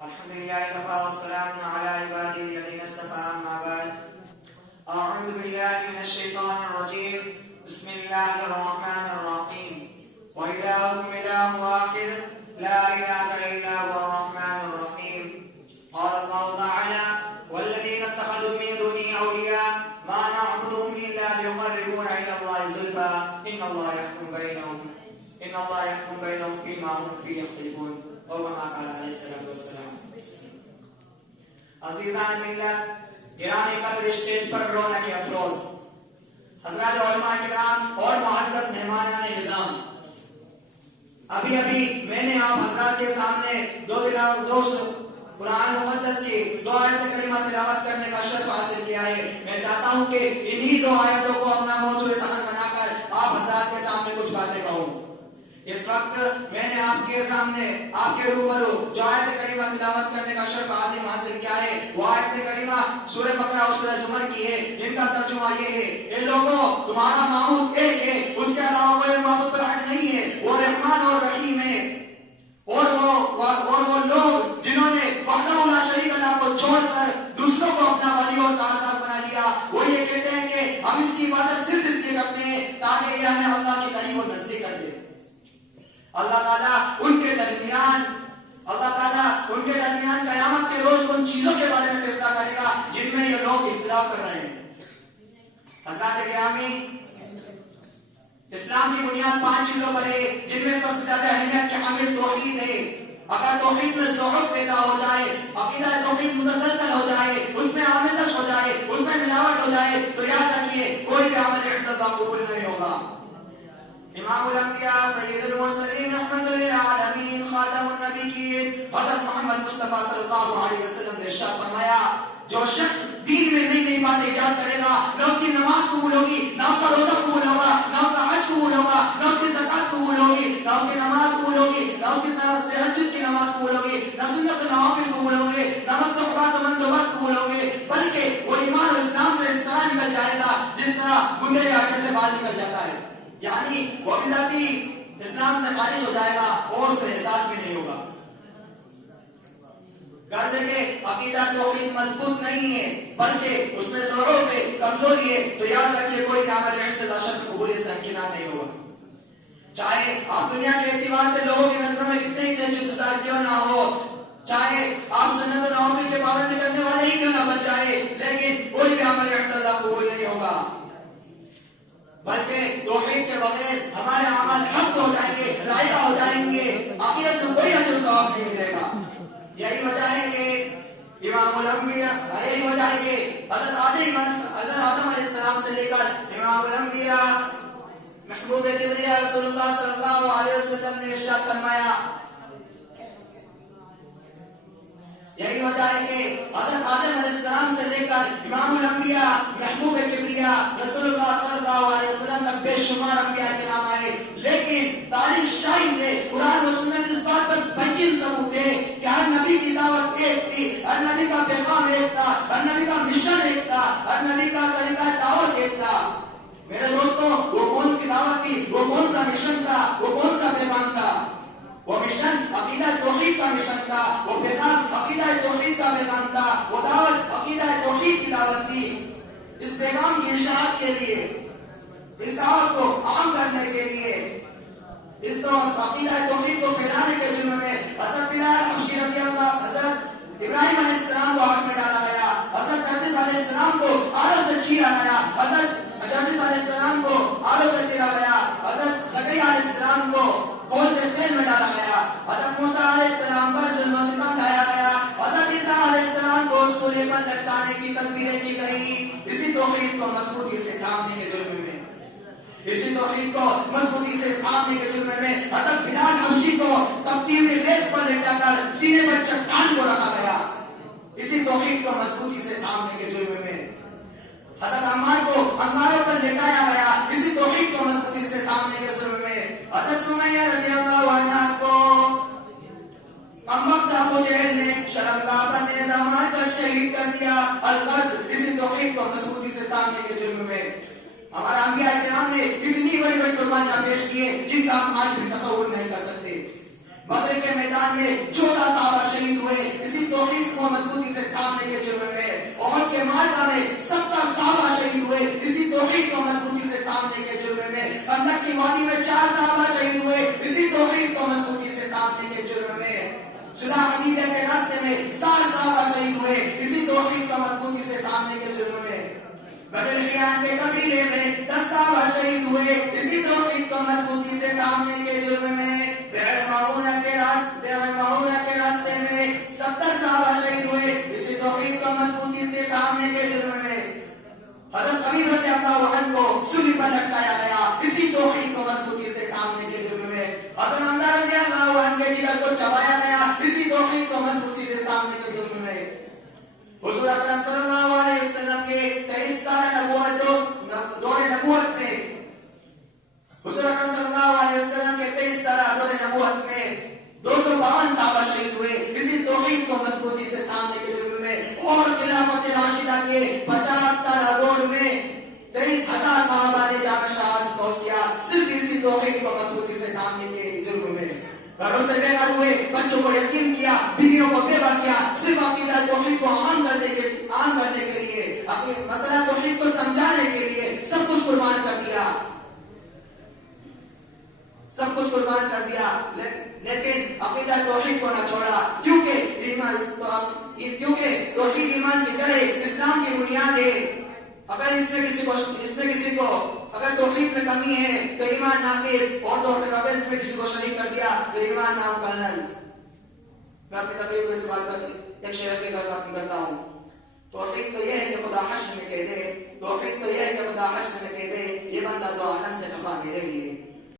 الحمد لله وكفى والسلام على عباده الذين اصطفى أما بعد أعوذ بالله من الشيطان الرجيم بسم الله الرحمن الرحيم وإلهكم إله واحد لا إله إلا هو الرحمن الرحيم قال الله تعالى والذين اتخذوا من دونه أولياء ما نعبدهم إلا ليقربونا إلى الله زلفى إن الله يحكم بينهم فيما هم فيه يختلفون اور وہاں قال علیہ الصلوۃ والسلام. عزیزان ملت، گرامی قدر اسٹیج پر رونق افروز حضرات علماء کرام اور معزز مہمانان نظام، ابھی میں نے آپ حضرات کے سامنے دو قرآن مقدس کی 2 آیت کریمہ تلاوت کرنے کا شرف حاصل کیا ہے. میں چاہتا ہوں کہ انہی 2 آیتوں کو اپنا موضوع سخن بنا کر آپ حضرات کے سامنے کچھ باتیں کہوں. اس وقت میں نے آپ کے سامنے آپ کے روبرو جو آیت کریمہ تلاوت کرنے کا شرف حاصل کیا ہے وہ آیت کریمہ سورہ بقرہ اور سورہ زمر کی ہے، جن کا ترجمہ یہ ہے: اے لوگوں، تمہارا معبود ایک ہے، اس کے علاوہ کوئی معبود پر حق نہیں ہے، وہ رحمان اور رحیم ہے. اور وہ لوگ جنہوں نے وحدہ لا شریک اللہ کو چھوڑ کر دوسروں کو اپنا ولی اور کارساز بنا لیا، وہ یہ کہتے ہیں کہ ہم اس کی عبادت صرف اس لیے کرتے ہیں تاکہ یہ ہمیں اللہ کے قریب اور نزدیک کر دے. اللہ تعالیٰ ان کے درمیان قیامت کے روز ان چیزوں کے بارے میں فیصلہ کرے گا جن میں یہ لوگ اختلاف کر رہے ہیں. حضرات گرامی، اسلام کی بنیاد 5 چیزوں پر ہے، جن میں سب سے زیادہ اہمیت کے حامل توحید ہے. اگر توحید میں ضعف پیدا ہو جائے، عقیدہ توحید متزلزل ہو جائے، اس میں آمیزش ہو جائے، اس میں ملاوٹ ہو جائے، تو یاد رکھیے کوئی بھی عمل عند اللہ قبول نہیں ہوگا. امام الانبیاء سید المرسلین رحمت للعالمین خاتم النبیین حضرت محمد مصطفیٰ صلی اللہ علیہ وسلم نے ارشاد فرمایا: جو شخص دین میں نئی باتیں ایجاد کرے گا، نہ اس کی نماز قبول ہوگی، نہ اس کا روزہ قبول ہوگا، نہ اس کا حج قبول ہوگا، نہ اس کی زکات قبول ہوگی، نہ اس کی نماز قبول ہوگی، نہ اس کی تہجد کی نماز قبول ہوگی، نہ سنت نوافل قبول ہوں گے، نہ مستحبات و مندوبات قبول ہوں گے، بلکہ وہ ایمان اور اسلام سے اس طرح نکل جائے گا جس طرح گندے آٹے سے بال نکل جاتا ہے. یعنی وہ بدعتی اسلام سے خارج ہو جائے گا اور اسے احساس بھی نہیں ہوگا. غرض ہے کہ عقیدہ توحید مضبوط نہیں ہے بلکہ اس میں ضعف ہے، کمزوری ہے، تو یاد رکھیے کوئی عمل ابتدا شرط قبولیت سے امکنار نہیں ہوگا. چاہے آپ دنیا کے اعتبار سے لوگوں کی نظروں میں کتنے ہی تہجد گزار کیوں نہ ہو، چاہے آپ سنت و نوافل کے پابند کرنے والے ہی کیوں نہ بن جائے، لیکن کوئی بھی عمل ابتدا قبول نہیں ہوگا. بلکہ توحید کے بغیر ہمارے اعمال حق ہو جائیں گے، رائگاں ہو جائیں گے، آخرت میں کوئی اجر و ثواب نہیں ملے گا. یہی وجہ ہے کہ امام الانبیاء، یہی وجہ ہے کہ حضرت آدم علیہ السلام سے لے کر امام الانبیاء محبوب کبریا رسول اللہ صلی اللہ علیہ وسلم نے ارشاد فرمایا. یہی وجہ ہے کہ حضرت آدم علیہ السلام سے لے کر امام الانبیاء محبوب کبریا رسول اللہ صلی اللہ علیہ وسلم تک بے شمار انبیاء کے نام آئے، لیکن تاریخ شاہد ہے، قرآن و سنت اس بات پر بین ثبوت ہے کہ ہر نبی کی دعوت ایک تھی، ہر نبی کا پیغام ایک تھا، ہر نبی کا مشن ایک تھا، ہر نبی کا طریقہ دعوت ایک تھا. میرے دوستوں، وہ کون سی دعوت تھی، وہ کون سا مشن تھا، وہ کون سا پیغام تھا؟ وہ مشن عقیدہ توحید کا مشن تھا، وہ پیغام عقیدہ توحید کا پیغام تھا، وہ دعوت عقیدہ توحید کی دعوت تھی. اس پیغام کی اشاعت کے لیے، اس دعوت کو عام کرنے کے لیے، اس عقیدہ توحید کو پھیلانے کے جرم میں حضرت بلال حبشی رضی اللہ، حضرت ابراہیم علیہ السلام کو آگ میں ڈالا گیا، حضرت جرجس علیہ السلام کو آلو سے چیرا گیا، حضرت جرجس علیہ السلام کو آلو سے چیرا گیا، حضرت زکریا علیہ السلام کو کھولتے تیل میں ڈالا گیا، حضرت موسیٰ علیہ السلام پر ظلم و ستم ڈھایا گیا، حضرت عیسیٰ علیہ السلام کو سولی پر لٹکانے کی تدبیریں کی گئی. اسی توحید کو مضبوطی سے تھامنے کے جرم میں، اسی توحید کو مضبوطی سے تھامنے کے جرم میں حضرت بلال حبشی کو تپتی ہوئی ریت پر لٹا کر سینے پر چٹان کو رکھا گیا. اسی توحید کو مضبوطی سے تھامنے کے جرم میں حضرت عمار کو انگاروں پر لٹایا گیا. اسی توحید کو مضبوطی سے تھامنے کے جرم میں حضرت سمیہ رضی اللہ عنہ کو امقدہ کو جیل نے شرمگاہ پر نیزہ مار کر شہید کر دیا. الغرض اسی توحید کو مضبوطی سے تھامنے کے جرم میں ہمارا انبیاء کرام نے اتنی بڑی بڑی قربانیاں پیش کی ہیں جن کا ہم آج بھی تصور نہیں کر سکتے. بدر کے میدان میں 14 صحابہ شہید ہوئے. مضبوطی سے تھامنے کے جرم میں. احد کے معرکہ میں 70 صحابہ شہید ہوئے اسی توحید کو مضبوطی سے تھامنے کے جرم میں. خندق کی وادی میں 4 صحابہ شہید ہوئے اسی توحید کو مضبوطی سے تھامنے کے جرم میں. صلح حدیبیہ کے راستے میں 60 صحابہ شہید ہوئے اسی توحید کو مضبوطی سے تھامنے کے جرم میں. بدر حیان کے قبیلے میں 10 صحابہ شہید ہوئے اسی توحید کو مضبوطی سے تھامنے کے جرم میں. بیعت معونہ کے راستے میں 70 صحابہ شہید ہوئے اسی توحید کو مضبوطی سے تھامنے کے جرم میں. حضرت ابی رضی اللہ عنہ کو سولی پر لٹکایا گیا اسی توحید کو مضبوطی سے تھامنے کے جرم میں. حضرت حمزہ رضی اللہ عنہ کے جگر کو چبایا گیا اسی توحید کو مضبوطی سے تھامنے کے جرم میں. حضور اکرم صلی اللہ علیہ وسلم کے 23 سال دور نبوت میں حضور اکرم صلی اللہ علیہ وسلم کے 23 سال دور نبوت میں 252 صحابہ شہید ہوئے اسی توحید کو مضبوطی سے تھامنے کے جرم میں. اور خلافت راشدہ کے 50 سال دور میں 23,000 صحابہ نے جامع شہادت پہنچ کیا صرف اسی توحید کو مضبوطی سے تھامنے کے جرم میں. گھروں سے بے گھر ہوئے، بچوں کو یتیم کیا، بیویوں کو بیوہ کیا، صرف عقیدہ توحید کو عام کرنے کے لیے، مسئلہ توحید کو سمجھانے کے لیے سب کچھ قربان کر دیا، سب کچھ قربان کر دیا، لیکن عقیدہ توحید کو نہ چھوڑا. کیونکہ توحید ایمان کی جڑیں، اسلام کی بنیاد ہے. اگر اس میں کسی کو اگر توحید میں کمی ہے تو ایمان ناقص، اور اگر اس میں کسی کو شریک کر دیا تو ایمان نامکمل. میں اپنی تقریر کو اس بات پر ایک شعر کے ختم کرتا ہوں. توحید تو یہ ہے کہ خدا حشر میں کہہ دے، توحید تو یہ ہے کہ خدا حشر میں کہہ دے، یہ بندہ دو عالم سے خفا میرے لیے.